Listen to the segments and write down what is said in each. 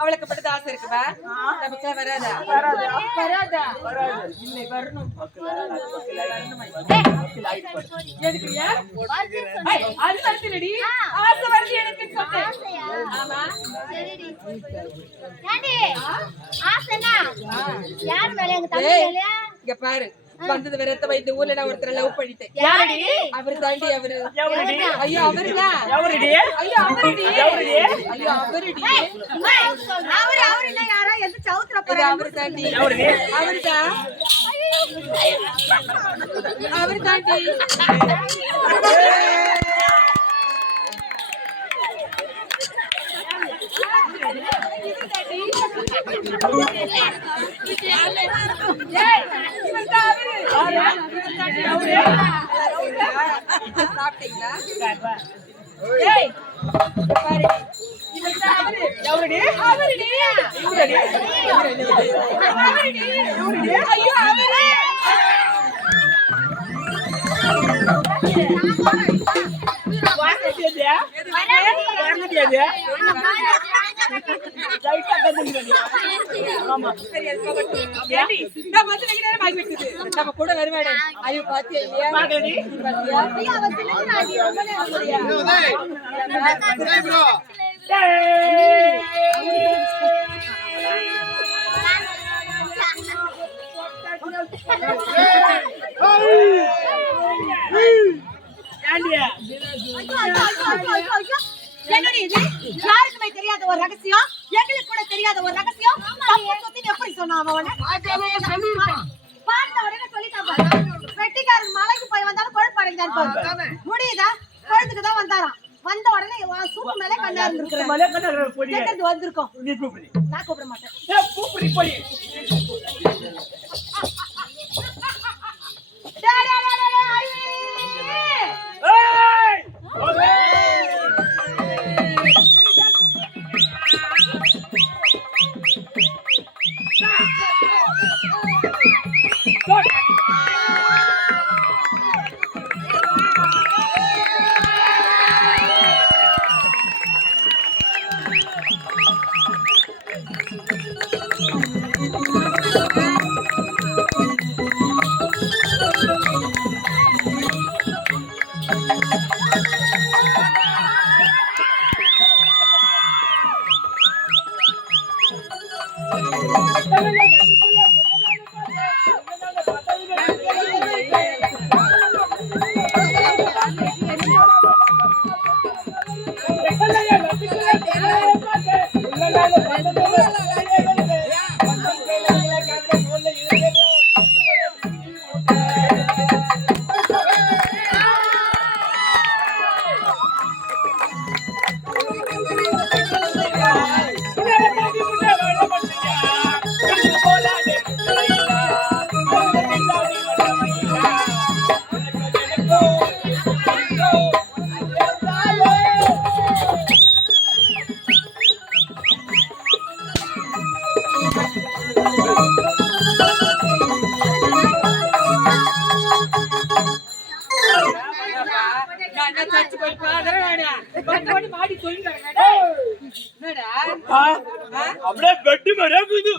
அவளுக்கு பட்டது ஆசை இருக்குப்பா. நமக்கு வராதா? வராதா? இல்லை வரணும். எதுக்குயா? அது வருதுலடி. ஆசை வருது எனக்கு சொன்னேன். ஆமா சரிடி. ஏண்டி ஆசைனா யார் மேல எங்க தம்பி மேல? இங்க பாரு வந்தது வரத்த இந்த ஊர்ல நான் ஒருத்தர லவ் பண்ணிட்டேன். யாரடி? அவர் தாண்டி அவரு. எவரடி? ஐயோ அவருதான். எவரடி? ஐயோ அவரடி. எவரடி? ஐயோ அவரடி. அவர் இல்ல யாரா எந்த சவுத்ர போற அவர் தாண்டி. எவரடி? அவர்தான். அவர் தாண்டி. நம்ம கூட வருவாடே அது பாத்தியா யாருக்குமே தெரியாத ஒரு ரகசியம், எங்களுக்கு கூட தெரியாத ஒரு ரகசியம். எப்படி சொன்னா பார்த்த உடனே சொல்லிட்டான். வெட்டிக்காரன் மலைக்கு போய் வந்தாலும் குழப்படைஞ்சாரு. முடியுதா? குழந்தைக்கு தான் வந்தாராம். வந்த உடனே சூப்பு மேல கண்ணா இருந்திருக்கிறேன். வந்திருக்கோம். நான் கூப்பிட மாட்டேன். அப்படியே பெட்டு மறக்குது.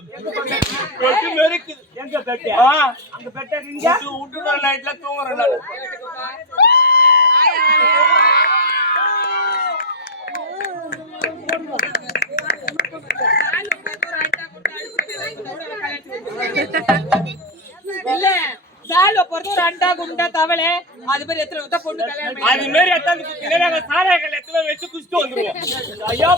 பெட்டு மறக்குது. எங்க பெட்டு? அங்க பெட்ட இங்க விட்டுற நைட்ல தூங்குற நாள். அண்டா குண்டா தவளை அது மாதிரி எத்தனை வித்தா பொண்ணு கல்யாணம் அது மாதிரி எத்தாந்து குத்தினா நாங்க சாராய கல்யாணத்துல வச்சு குடிச்சிட்டு வந்துருவோம். ஐயா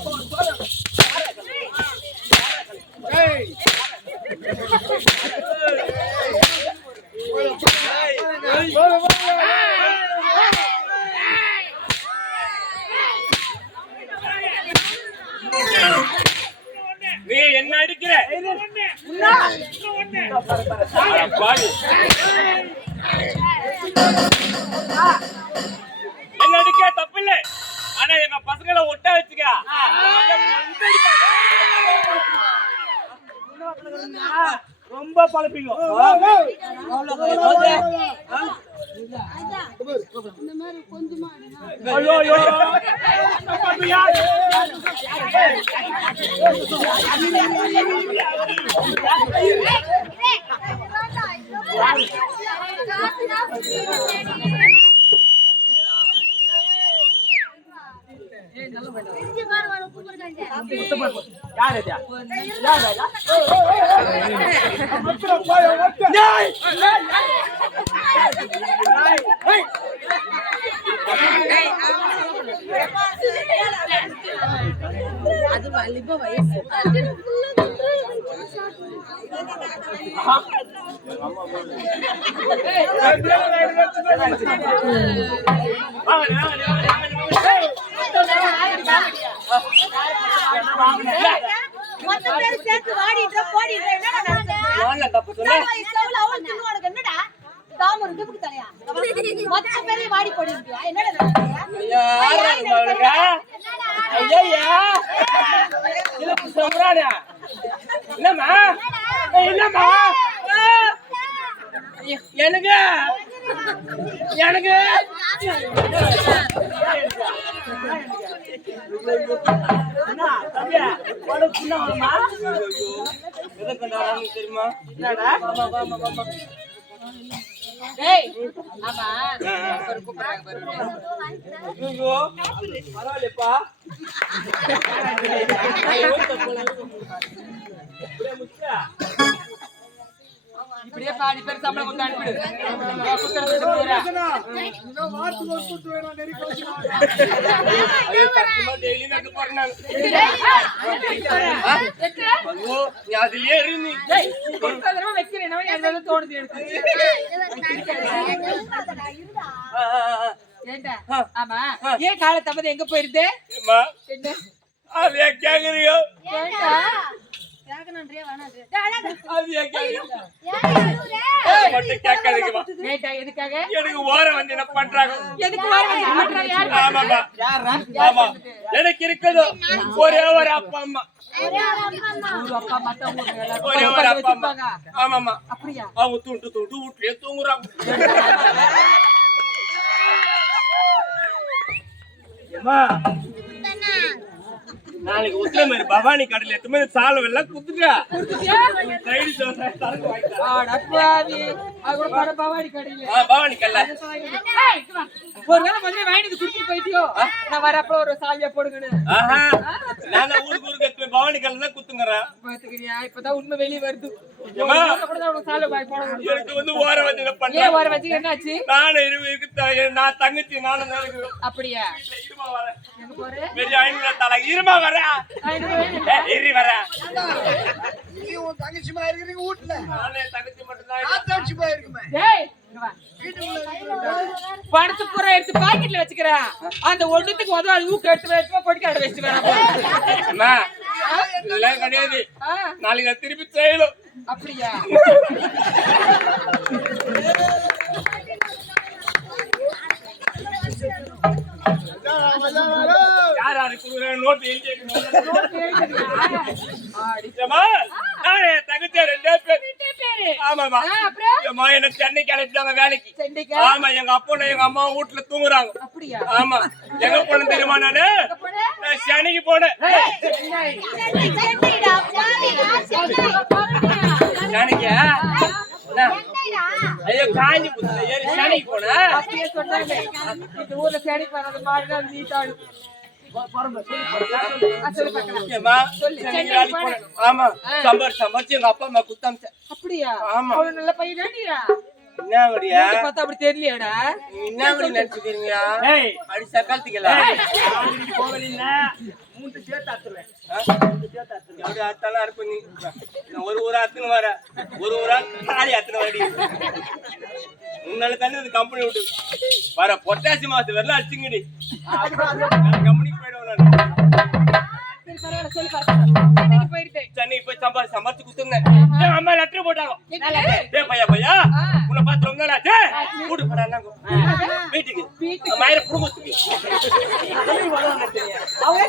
நீ என்ன அடிக்கிற? என்ன அடிக்க தப்பு இல்ல, ஆனா எங்க பசங்களை ஒட்ட வச்சுக்க. ரொம்ப பழப்பிங்க. அது வாலிப வயசு. சேர்த்து வாடிட்டு போடிட்டு என்னடா தப்பு என்னடா தாமரை டிபுக்கு தலையா மொத்த பேரையும் வாடி போடிருக்கியா என்னடா என்னம்மா என்னம்மா எனக்கு எனக்கு தெரியுமா? பரவாயில்லப்பா. இப்படியே பாதி பேர் சம்பளம் கொடுத்து அனுப்பிடு. அதுலயே இருந்து தோணுது எடுத்து. ஆமா ஏன் காலை தம்பதி எங்க போயிருது? அது கேக்குறீங்க எனக்கு ஓர வந்து என்ன பண்றாங்க? எனக்கு இருக்குது ஒரே ஒரு அப்பா அம்மா. ஒரே ஒரு அப்பா அம்மா. ஆமாமா அப்படியா? அவங்க தூண்டு தூண்டு வீட்லயே தூங்குறாங்க. நாளைக்கு உத்தர மாதிரி பவானி கடையில எத்துமே சாலை எல்லாம் குத்துட்டா பவானி கடையில பவானி கல்ல ஒரு வேளை முதல்ல வாங்கிட்டு குடுத்துட்டு போயிட்டியோ? நான் வரப்ப ஒரு சாலியா போடுங்கன்னு. நான் ஊருக்கு ஊருக்கு எத்துமே பவானி கல்ல தான் குத்துங்கறேன். பாத்துக்கிறியா? இப்பதான் உண்மை வெளியே வருது. எனக்கு வந்து ஓர வந்து என்ன பண்ண? ஏன் ஓர வச்சு என்னாச்சு? நான் தங்கச்சி நானும் அப்படியா? இருமா வரேன். எங்க போற? பெரிய 500 தலை இருமா வரேன். ஏறி வரேன். நீ உன் தங்கச்சி மாதிரி இருக்கீங்க வீட்ல. நானே தங்கச்சி மட்டும் தான். நான் தங்கச்சி மாதிரி இருக்குமே. டேய் இங்க வா. பணத்தை பூரா எடுத்து பாக்கெட்ல வச்சுக்கிறேன். அந்த ஒண்ணுத்துக்கு உதவாது ஊக்கு எடுத்து பொடிக்காட வச்சு வேணாம். அம்மா இல்ல கிடையாது. நாளைக்கு நான் திருப்பி செய்யணும். அப்படியா? யார் யாரு குடுக்குற நோட் எழுதி தங்கச்சி 2 பேர். ஆமாமா என்ன சென்னைக்கு அனுப்பிட்டாங்க வேலைக்கு. ஆமா எங்க அப்பா எங்க அம்மா வீட்டுல தூங்குறாங்க. ஆமா எங்க போன தெரியுமா? நானு சென்னைக்கு போனேன். சென்னைக்கு ஐயோ காஞ்சி புத்துல ஏறி சென்னைக்கு போனேன். ஊர்ல சென்னைக்கு வராத மாதிரி நீட்டாடு. ஆமா சம்பாரிச்சு எங்க அப்பா அம்மா குத்தாமிச்சேன். அப்படியா? ஆமா நல்ல பையன். என்ன அப்படியா மூஞ்சி பார்த்தா அப்படி தெரியலையாடா என்ன அப்படி நினைச்சுக்கிறீங்க அடி சக்காலத்துக்கல எப்படி அத்தாலும் இருக்கும் நீ நான் ஒரு ஊரா அத்துன்னு வர ஒரு ஊரா தாலி அத்துன்னு வாடி முன்னால தானே இந்த கம்பெனி விட்டு வர பொட்டாசி மாசம் வரல அடிச்சுங்கடி கம்பெனிக்கு போயிடுவேன் சரி பரவாயில்ல சொல்லி பார்க்கலாம் சென்னைக்கு போயிருந்தேன் சென்னை போய் சம்பாதிச்சு குத்துருந்தேன் அம்மா லெட்டர் போட்டாங்க டேய் பையா உன்னை பார்த்து ரொம்ப நாள் ஆச்சு கூட்டு போறாங்க வீட்டுக்கு மயிரை புடுங்குத்துக்கு அவங்க